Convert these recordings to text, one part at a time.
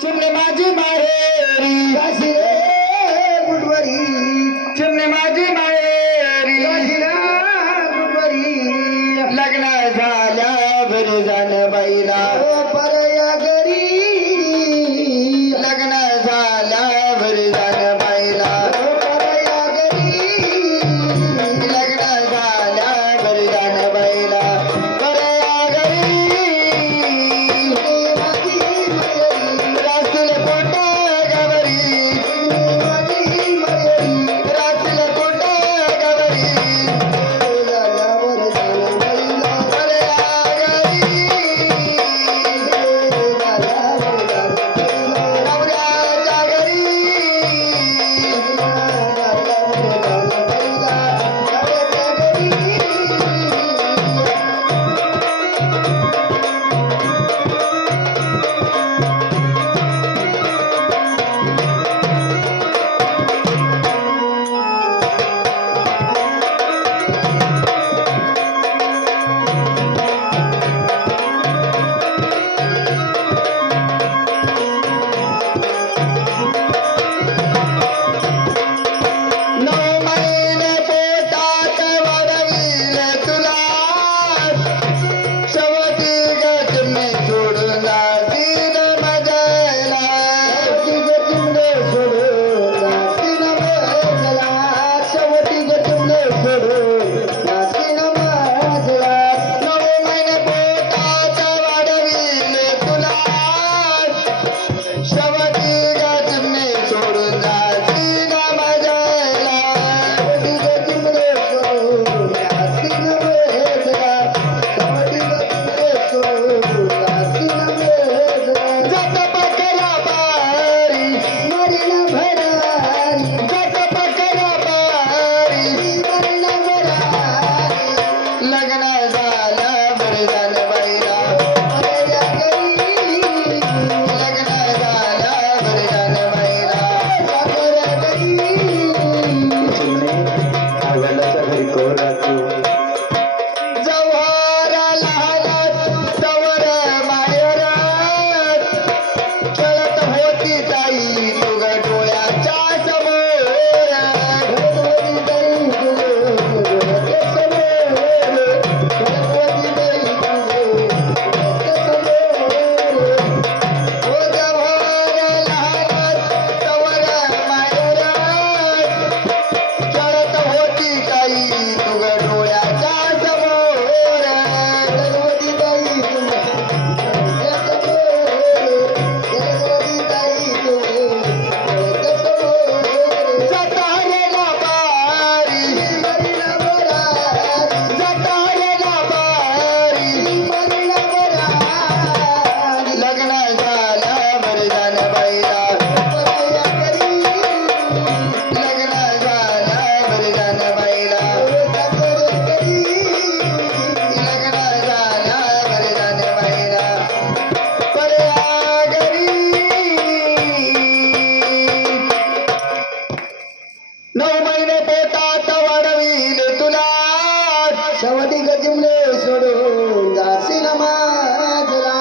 चिमणे माझी माहेरी काशी रे बुधवारी चिमणे माझी माहेरी काशीला बुधवारी लग्न झाल्यावर जाण बाईला परया घरी लग्न झाल्यावर जाण बाईला परया घरी लग्न झाल्यावर जाण बाईला परया घरी माझी माहेरी रातील कोटा गवरी माझी माहेरी रातील कोटा गवरी झाल्यावर जाण बाईला परया घरी झाल्यावर जाण बाईला नवऱ्याच्या घरी नऊ महिने पोटात वाढविल तुला शेवटी गजने सोडून जाशील मजाला नऊ महिने पोटात वाढविल तुला शेवटी गजने सोडून जाशील मजाला जत पकला बारी जत पकला बारी लग्न झाल्यावर जाण बाईला लग्न झाल्यावर जाण बाईला जव्हार लहानात तवर माहेरात खेळत होती ताई तुग डोळ्याच्या समोर ओ जव्हार लहानात तवर माहेरात खेळत होती ताई तुग डोळ्याच्या समोर जतारेला बारी जतारेला बारी लग्न झाल्यावर जाण बाईला लग्न झाल्यावर जाण बाईला लग्न झाल्यावर जाण बाईला परया घरी नऊ महिने पोटात वाढविल तुला शेवटी गजिमने सोडून जासीन माझला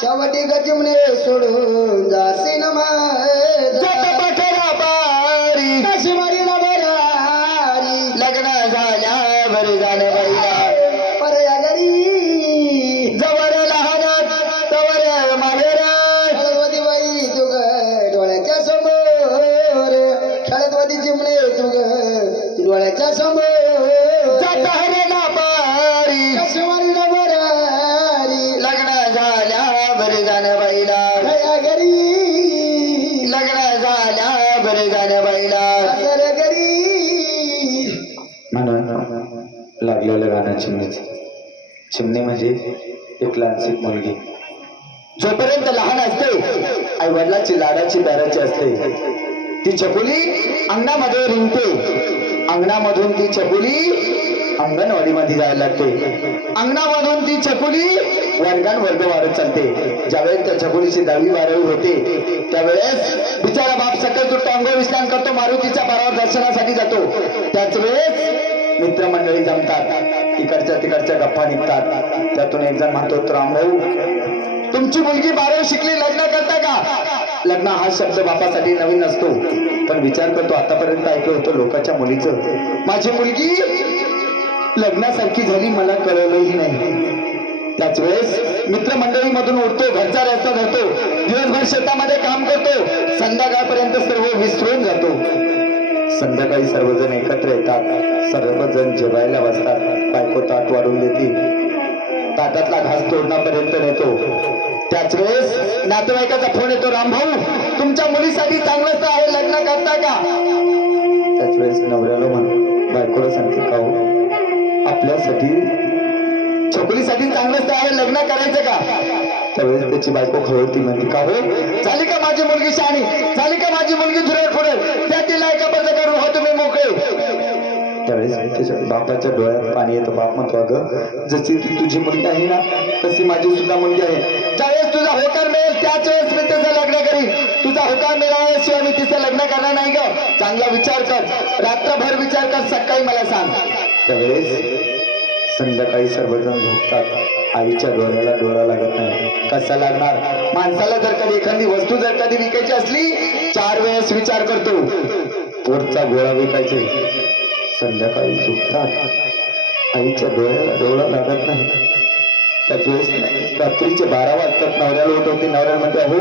शेवटी गजिमने सोडून जासीन जत माझला पकला बारी काशी मारीला बरारी लग्न झाल्यावर जाण बाईला परया घरी जवळ लहानात तवर माहेरात खेळतवती बाई तुग डोळ्याच्या समोर खेळतवती चिमणे तुग डोळ्याच्या समोर जतारेला बारी काशी मारीला बरारी लग्न झाल्यावर जाण बाईला परया घरी लग्न झाल्यावर जाण बाईला परया घरी म्हणून लागलेलं गाणं चिमणीचं. चिमणी म्हणजे एक लहानशी मुलगी जोपर्यंत लहान असते आई वडिलाची लाडाची दाराची असते ती चपुली अंगणामध्ये रिंगते अंगणामधून ती चपुली अंगणवाडीमध्ये जायला लागते अंगणामधून ती चपुली वर्ग वाढत चालते ज्यावेळेस त्या चपुलीची 10वी-12वी होते त्यावेळेस बिचारा बाप सकल तो टांगो विस्तान करतो मारुतीच्या पारावर दर्शनासाठी जातो त्याच वेळेस मित्रमंडळी जमतात इकडच्या तिकडच्या गप्पा निघतात त्यातून एक जण म्हणतो रामभाऊ तुमची मुलगी 12वी शिकली लग्न करता का लग्न हा शब्द बापासाठी नवीन नसतो, पण विचार करतो आतापर्यंत ऐकलं होतं लोकांच्या मुलीचं. माझी मुलगी लग्नासारखी झाली मला कळलंही नाही. त्याच वेळेस मित्रमंडळीमधून उठतो, घरचा रस्ता धरतो, दिवसभर शेतामध्ये काम करतो, संध्याकाळपर्यंत सर्व विसरून जातो. संध्याकाळी सर्वजण एकत्र येतात, सर्वजण जेवायला बसतात. बायको ताट वाढून देते, ताटातला घास तोडण्यापर्यंत नेतो. त्याच वेळेस नातेवाईकाचा फोन येतो, रामभाऊ तुमच्या मुलीसाठी चांगलंच आहे, लग्न करता का? त्याच वेळेस नवऱ्याला बायकोला सांगते, का हो आपल्यासाठी छकुलीसाठी चांगलंच आहे, लग्न करायचं का? त्यावेळेस त्याची बायको खवळती, म्हणते, का हो झाली का माझी मुलगी शहाणी, झाली का माझी मुलगी धुरळ फुडेल, त्या तिला एका बंद करून हो तुम्ही मोकळे. त्यावेळेस त्याच्या बापाच्या डोळ्यात पाणी येतं. बाप म्हणतो, अगं जशी ती तुझी मुलगी आहे ना तशी माझी सुद्धा मुलगी आहे. ज्यावेळेस तुझा होकार मिळेल त्याच वेळेस मी तिचं लग्न करीन. तुझा होकार मिळाल्याशिवाय मी तिचं लग्न करणार नाही ग. चांगला विचार कर, रात्रभर विचार कर, सकाळी मला सांग. त्यावेळेस संध्याकाळी सर्वजण झोपतात. आईच्या डोळ्याला डोळा लागत नाही. कसा लागणार? माणसाला जर कधी एखादी वस्तू जर कधी विकायची असली 4 वेळेस विचार करतो. पोटचा गोळा विकायचे. संध्याकाळी झोपतात, आईच्या डोळ्याला डोळा लागत नाही. त्याच वेळेस रात्रीचे 12 वाजतात. नवऱ्याला उठवते, नवऱ्याला म्हणते, अहो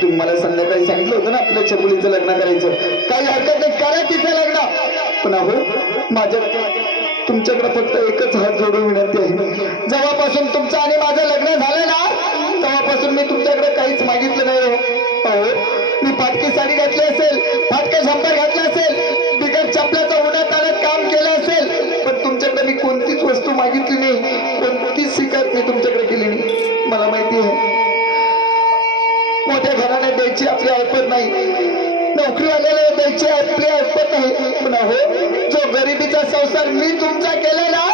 तुम्ही मला संध्याकाळी सांगितलं होतं ना आपल्या छकुलीचं लग्न करायचं, काही हरकत नाही, करा तिचं लग्न. पण अहो माझ्या तुमच्याकडे फक्त एकच हात जोडून विनंती आहे, जेव्हापासून तुमचं आणि माझं लग्न झालं ना तेव्हापासून मी तुमच्याकडे काहीच मागितलं नाही हो. अहो मी फाटकी साडी घातली असेल, फाटका झंपर घातला असेल, बिगर चपलाचा उन्हात आणत काम केलं असेल, पण तुमच्याकडे मी कोणतीच वस्तू मागितली नाही, कोणतीच शिकायत मी तुमच्याकडे केली नाही. मला माहिती आहे मोठ्या घराने द्यायची आपली ऐपत नाही, नोकरीवाल्याला द्यायची आपली ऐपत नाही, पण हो जो गरिबीचा संसार मी तुमचा केला ना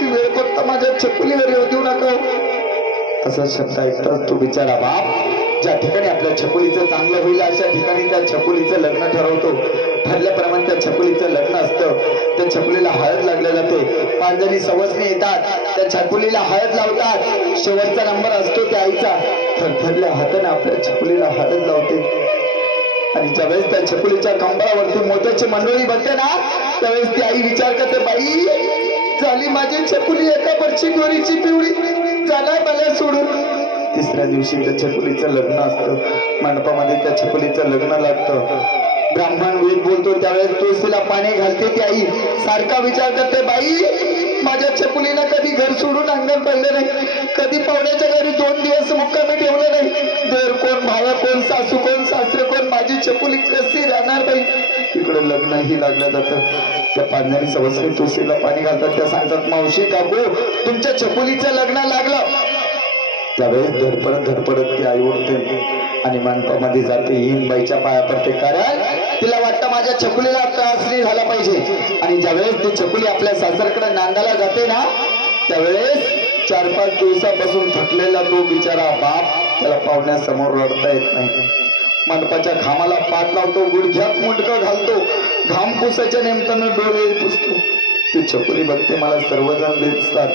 ती वेळ फक्त माझ्या छकुलीवर येऊ देऊ नका. असा शब्द ऐकताच तो बिचारा बाप ज्या ठिकाणी आपल्या छकुलीचं चांगलं होईल अशा ठिकाणी त्या छकुलीचं लग्न ठरवतो. ठरल्याप्रमाणे त्या छकुलीचं लग्न असतं. त्या छकुलीला हळद लागल्या जाते. 5 जणी सवसने येतात, त्या छकुलीला हळद लावतात. शेवटचा नंबर असतो त्या आईचा. थरथरल्या हाताने आपल्या छकुलीला हळद लावते. आणि ज्यावेळेस त्या छकुलीच्या कंबरावरती मोत्याची मंडोळी बसते ना त्यावेळेस ती आई विचार करते, बाई झाली माझी छकुली एका वर्षी गोरीची पिवळी, झाला मला सोडून. 3ऱ्या दिवशी त्या छकुलीचं लग्न असतं. मंडपामध्ये त्या छकुलीचं लग्न लागतं. ब्राह्मण वेद बोलतो त्यावेळेस तुळशीला पाणी घालते ती आई. सारखा विचार करते, बाई माझ्या छकुलीनं कधी घर सोडून अंगण पाहिलं नाही, कधी पाहुण्याच्या घरी 2 दिवस मुक्कामी ठेवलं नाही. देर कोण, भावा कोण, सासू कोण, सासरे कोण, माझी छकुली कशी राहणार बाई. तिकडे लग्नही लागलं जातं. त्या 5 जणी सवस्ती तुळशीला पाणी घालतात. त्या सांगतात, मावशी काकू तुमच्या छकुलीचं लग्न लागलं. त्यावेळेस धडपडत ती आई उठते आणि मंडपामध्ये जाते. हीन बाईच्या पाया पडते, कारण तिला वाटतं माझ्या छकुलीला त्रास नाही झाला पाहिजे. आणि ज्यावेळेस ती छकुली आपल्या सासरकडे नांदायला जाते ना त्यावेळेस 4-5 दिवसापासून थकलेला तो बिचारा बाप त्याला पाहुण्यासमोर रडता येत नाही. मंडपाच्या खांबाला पाठ लावतो, गुडघ्यात मुंडकं घालतो, घाम पुसायच्या निमित्तानं डोळे पुसतो. ती छकुली बघते, मला सर्वजण दिसतात,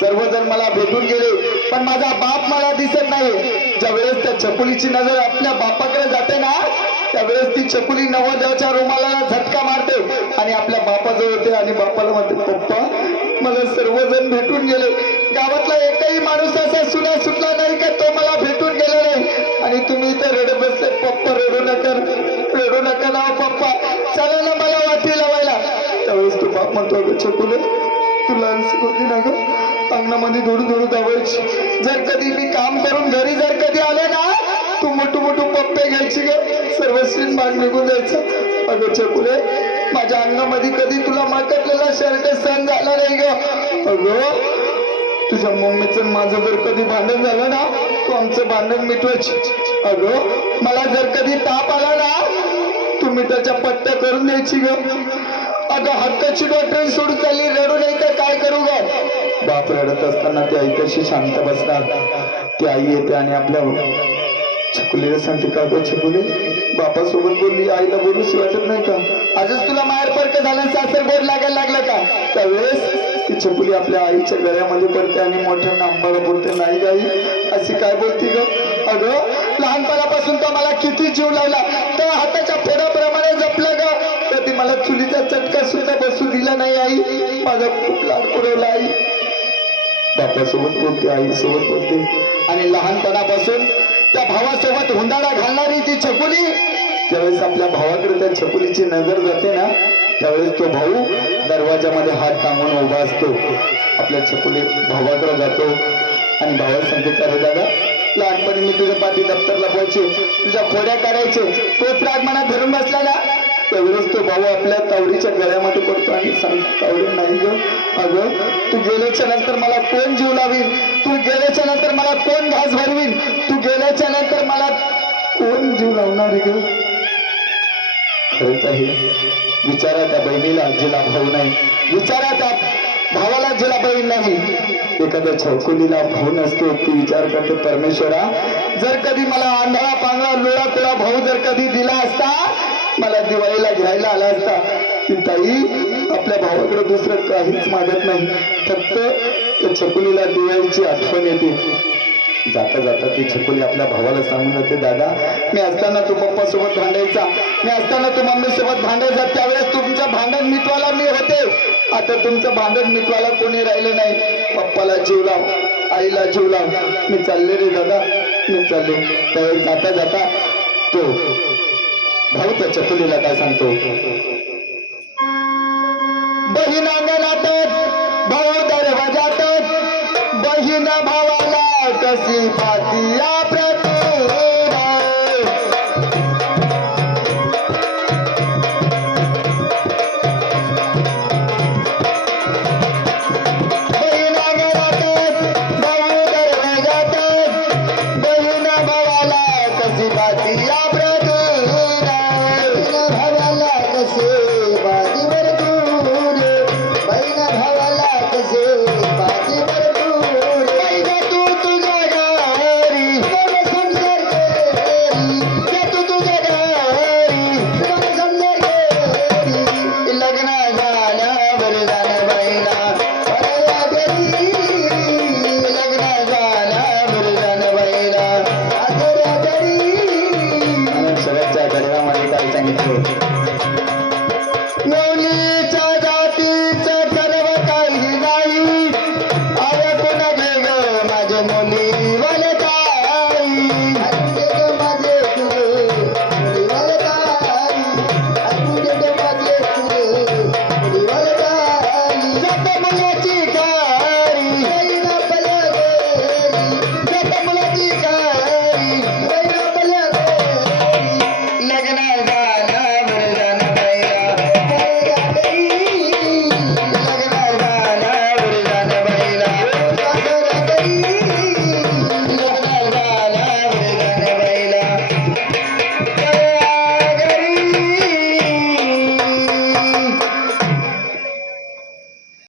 सर्वजण मला भेटून गेले, पण माझा बाप मला दिसत नाही. ज्यावेळेस त्या छकुलीची नजर आपल्या बापाकडे जाते ना त्यावेळेस ती छकुली नवरदेवाच्या रुमाला झटका मारते आणि आपल्या बापाजवळ येते आणि बापाला म्हणते, पप्पा मला सर्वजण भेटून गेले, गावातला एकही माणूस असा सुना सुटला नाही का तो मला भेटून गेला नाही, आणि तुम्ही इथे रडत बसले. पप्पा रडू नका ना पप्पा, चला ना मला वाटी लावायला. त्यावेळेस तो बाप म्हणतो, अगं छकुले तुला होती ना ग, अंगणामध्ये धुडू धावायची. जर कधी मी काम करून घरी जर कधी आले ना तू मोठू पप्पे घ्यायची ग, सर्वस्वी भाग निघून जायचं. अगं छकुले माझ्या अंगामध्ये कधी तुला माकटलेला शर्ट सहन झाला नाही ग. अगं तुझ्या मम्मीचं माझं जर कधी भांडण झालं ना तू आमचं भांडण मिटवायची. अगं मला जर कधी ताप आला ना तू मिठाच्या पट्ट्या करून द्यायची ग. अगं हक्काची डॉक्टर सोडून चालली, रडू नाही तर काय करू ग. बाप रडत असताना ती आई कशी शांत बसणार. ती आई येते आणि आपल्या छकुलीला सांगते, का ग छकुली बापासोबत बोलली, आईला बोलूशी वाटत नाही का? आजच तुला माहेर परक झालं, सासर बोट लागायला लागलं का? त्यावेळेस ती छकुली आपल्या आईच्या गळ्यामध्ये पडते आणि मोठ्या नांबाला बोलते, नाही आई अशी काय बोलती ग, अगं लहानपणापासून तो मला किती जीव लावला, तो हाताच्या फोडाप्रमाणे जपला ग. कधी मला चुलीचा चटका सुद्धा बसू दिला नाही आई. माझा खूप लाड पुरवला आई. बापासोबत बोलते, आईसोबत बोलते, आणि लहानपणापासून त्या भावासोबत हुंडाळा घालणारी ती छकुली, ज्यावेळेस आपल्या भावाकडे त्या छकुलीची नजर जाते ना, त्यावेळेस तो भाऊ दरवाजामध्ये हात टांगून उभा असतो. आपल्या छकुली भावाकडे जातो आणि भावाला सांगते, का रे दादा, लहानपणी मी तुझ्या पाठी दप्तरला पोहायचे, तुझ्या खोड्या काढायचे, तोच राग मनात धरून बसला ना. त्यावेळेस तो भाऊ आपल्या तावडीच्या गळ्यामध्ये पडतो आणि सांगतो, तावडी नाही ग, अगं तू गेल्याच्या नंतर मला कोण जीव लावील, तू गेल्याच्या नंतर मला कोण घास भरवील, तू गेल्याच्या नंतर मला कोण जीव लावणार आहे ग. खरंच आहे. विचारा त्या बहिणीला जिला भाऊ नाही, विचारा त्या भावाला जिला बहीण नाही. एखाद्या छकुलीला भाऊ नसतो, ती विचार करते, परमेश्वरा जर कधी मला आंधळा पांगळा लोळा कोळा भाऊ जर कधी दिला असता, मला दिवाळीला घ्यायला आला असता. ती ताई आपल्या भावाकडे दुसरं काहीच मागत नाही, फक्त त्या छकुलीला दिवाळीची आठवण येते. जाता जाता ती छकुली आपल्या भावाला सांगून जाते, दादा मी असताना तू पप्पा सोबत भांडायचा, मी असताना तू मम्मी सोबत भांडायचा, त्यावेळेस तुमचं भांडण मिटवायला मी होते, आता तुमचं भांडण मिटवायला कोणी राहिलं नाही. पप्पाला जीव लाव, आईला जीव लाव, मी चालले रे दादा, मी चालले. त्यावेळेस जाता जाता तो भाऊ त्या छकुलीला काय सांगतो, बहीण अंगणात भाऊ दरवाजात, बहीण भावाला कशी पातिया